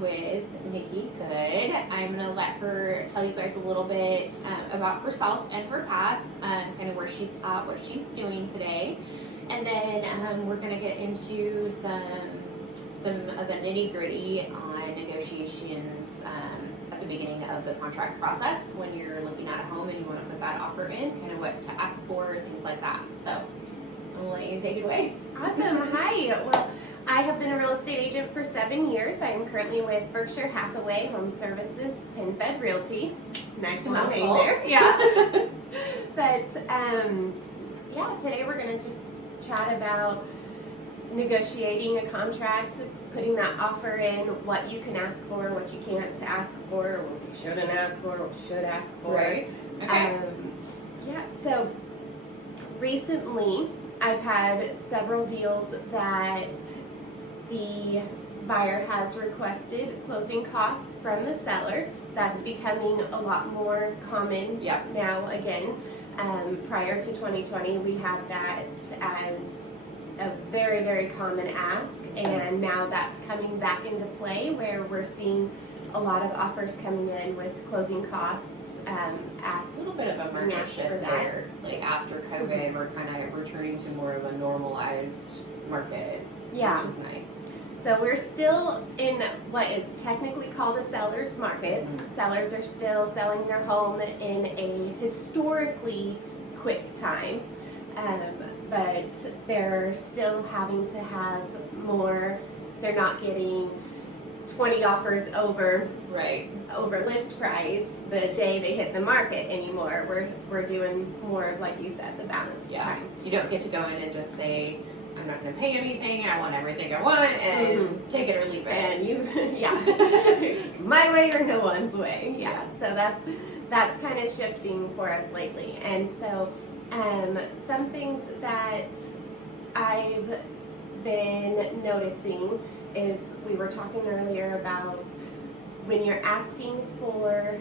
with Nikki Good. I'm going to let her tell you guys a little bit about herself and her path, kind of where she's at, what she's doing today. And then we're going to get into some of the nitty-gritty on negotiations at the beginning of the contract process when you're looking at a home and you want to put that offer in, kind of what to ask for, things like that. So I'll let you take it away. Awesome. Hi. Well, I have been a real estate agent for 7 years. I am currently with Berkshire Hathaway Home Services, PinFed Realty. Nice long name there. Yeah. But yeah, today we're going to just chat about negotiating a contract, putting that offer in, what you can ask for, what you can't ask for, what you shouldn't ask for, what you should ask for. Right. Okay. Yeah. So recently, I've had several deals that the buyer has requested closing costs from the seller. That's becoming a lot more common now again. Prior to 2020, we had that as a very, very common ask, and now that's coming back into play where we're seeing a lot of offers coming in with closing costs asked. A little bit of a market shift there. Like after COVID, we're kind of returning to more of a normalized market, which is nice. So we're still in what is technically called a seller's market. Sellers are still selling their home in a historically quick time, but they're still having to have more. They're not getting 20 offers over list price the day they hit the market anymore. We're doing more, like you said, the balanced time. You don't get to go in and just say, I'm not going to pay anything, I want everything I want, and take it or leave it. And you, my way or no one's way. So that's kind of shifting for us lately. And so some things that I've been noticing is, we were talking earlier about when you're asking for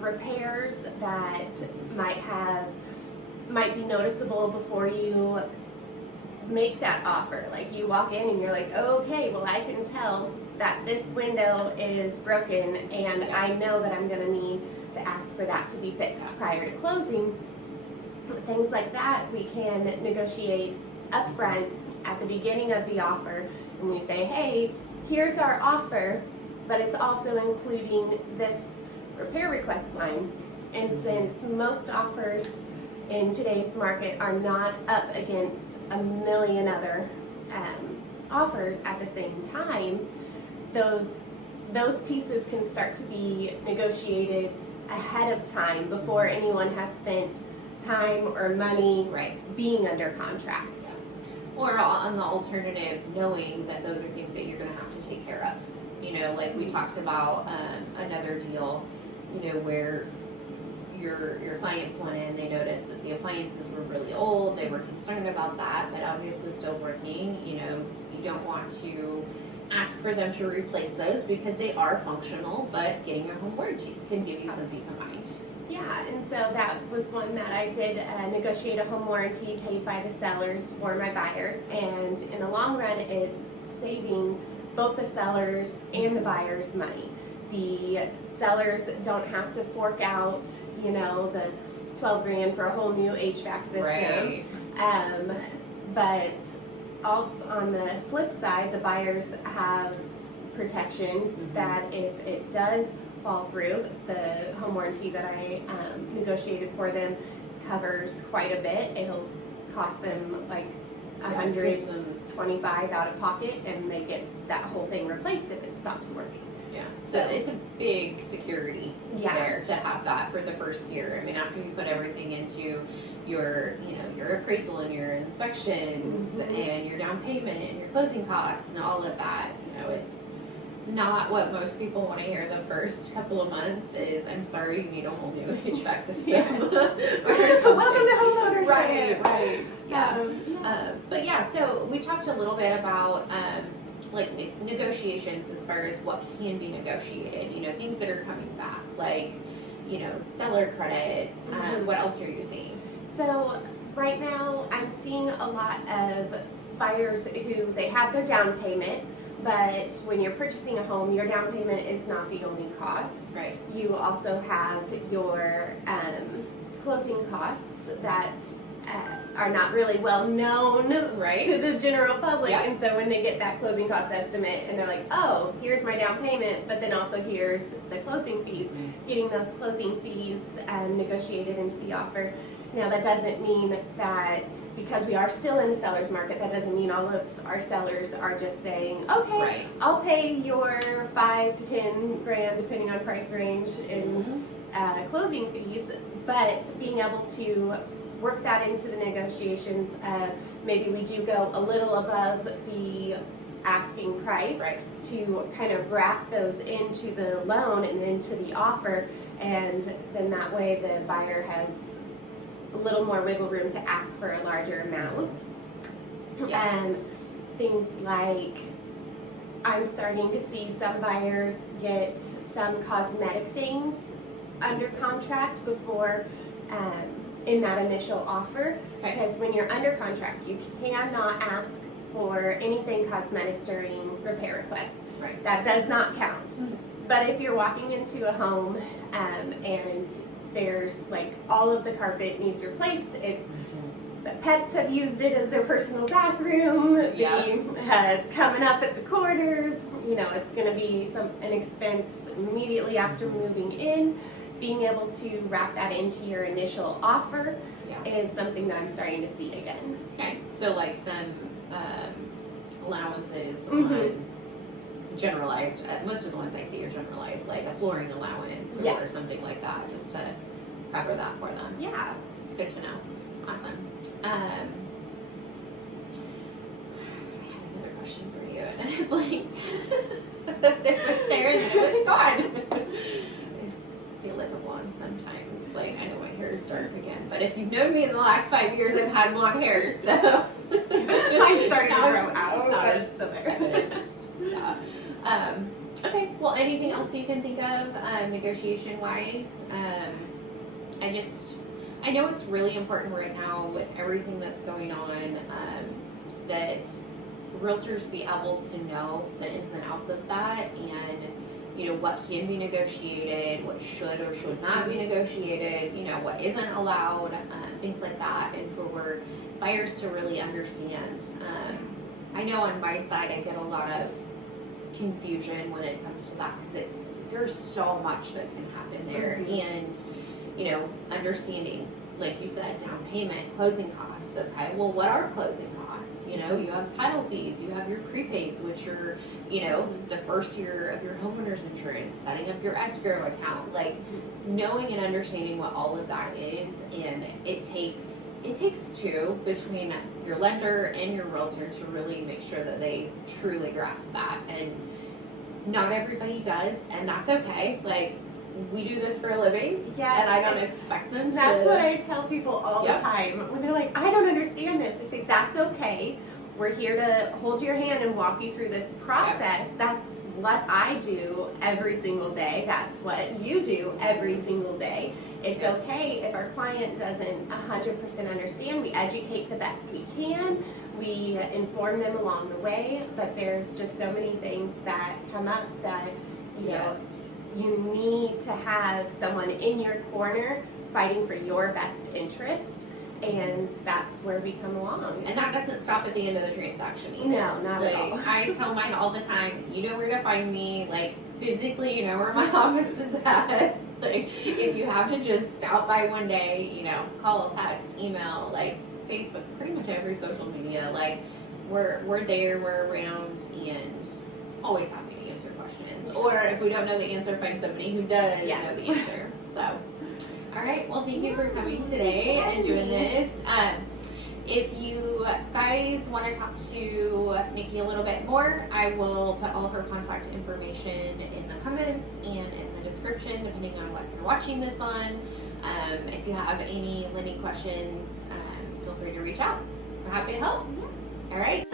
repairs that might be noticeable before you make that offer. Like you walk in and you're like, okay, well I can tell that this window is broken and I know that I'm going to need to ask for that to be fixed prior to closing. Things like that we can negotiate upfront at the beginning of the offer, and we say, hey, here's our offer, but it's also including this repair request line. And since most offers in today's market are not up against a million other offers at the same time, those pieces can start to be negotiated ahead of time before anyone has spent time or money being under contract. Or on the alternative, knowing that those are things that you're going to have to take care of. You know, like we talked about another deal, you know, where your clients went in, they noticed that the appliances were really old, they were concerned about that, but obviously still working. You know, you don't want to ask for them to replace those because they are functional, but getting your home warranty can give you some peace of mind. Yeah, and so that was one that I did negotiate a home warranty paid by the sellers for my buyers, and in the long run it's saving both the sellers and the buyers money. The sellers don't have to fork out, you know, the 12 grand for a whole new HVAC system. But also on the flip side, the buyers have protections that if it does fall through, the home warranty that I negotiated for them covers quite a bit. It'll cost them like $125 out of pocket, and they get that whole thing replaced if it stops working. Yeah, so it's a big security there to have that for the first year. I mean, after you put everything into your, you know, your appraisal and your inspections and your down payment and your closing costs and all of that, you know, it's not what most people want to hear the first couple of months is, I'm sorry, you need a whole new HVAC system. Welcome to homeownership. Right. Yeah. But yeah, so we talked a little bit about like negotiations as far as what can be negotiated, you know, things that are coming back, like, you know, seller credits. What else are you seeing? So right now I'm seeing a lot of buyers who they have their down payment, But when you're purchasing a home, your down payment is not the only cost. Right. You also have your closing costs that are not really well known Right. to the general public. Yeah. And so when they get that closing cost estimate and they're like, oh, here's my down payment, but then also here's the closing fees, getting those closing fees negotiated into the offer. Now, that doesn't mean that because we are still in a seller's market, that doesn't mean all of our sellers are just saying, okay, Right. I'll pay your $5 to $10,000, depending on price range, in closing fees. But being able to work that into the negotiations, maybe we do go a little above the asking price, Right. to kind of wrap those into the loan and into the offer, and then that way the buyer has a little more wiggle room to ask for a larger amount. Yeah. Things like, I'm starting to see some buyers get some cosmetic things under contract before in that initial offer. Okay. Because when you're under contract, you cannot ask for anything cosmetic during repair requests. Right. That does not count. But if you're walking into a home and there's like all of the carpet needs replaced, the pets have used it as their personal bathroom, Yeah. It's coming up at the corners, it's going to be an expense immediately after moving in. Being able to wrap that into your initial offer is something that I'm starting to see again. Okay. So like some allowances Mhm. on generalized, most of the ones I see are generalized, like a flooring allowance or Yes. something like that, just to cover that for them. Yeah. It's good to know. Awesome. I had another question for you, and I blinked. It was there, and then it was gone. I feel like a blonde sometimes. Like, I know my hair is dark again, but if you've known me in the last 5 years, I've had blonde hair, so. Mine started to Not grow out, not but as it's still there. evident. Yeah. Okay, well, anything else you can think of negotiation-wise? I know it's really important right now with everything that's going on that realtors be able to know the ins and outs of that, and what can be negotiated, what should or should not be negotiated, what isn't allowed, things like that, and for buyers to really understand. I know on my side I get a lot of confusion when it comes to that, because there's so much that can happen there. And understanding, like you said, down payment, closing costs. Okay, well, what are closing costs? You have title fees, you have your prepaids, which are the first year of your homeowner's insurance, setting up your escrow account, like knowing and understanding what all of that is. And it takes two between your lender and your realtor to really make sure that they truly grasp that. And not everybody does, and that's okay. Like, we do this for a living, Yes, and I don't expect them to. That's what I tell people all Yep. the time. When they're like, I don't understand this, I say, that's okay. We're here to hold your hand and walk you through this process. That's what I do every single day. That's what you do every single day. It's okay if our client doesn't 100% understand. We educate the best we can. We inform them along the way, but there's just so many things that come up that, Yes. you need to have someone in your corner fighting for your best interest, and that's where we come along. And that doesn't stop at the end of the transaction either. No, not at all. I tell mine all the time, you know where to find me, like, physically, you know where my office is at. Like, if you have to just stop by one day, call, text, email, like, Facebook, pretty much every social media, like, we're there, we're around, and always happy to answer questions. Or if we don't know the answer, find somebody who does know the answer. So, all right. Well, thank you for coming today and doing this. If you guys want to talk to Nikki a little bit more, I will put all of her contact information in the comments and in the description, depending on what you're watching this on. If you have any lending questions, feel free to reach out. We're happy to help. All right.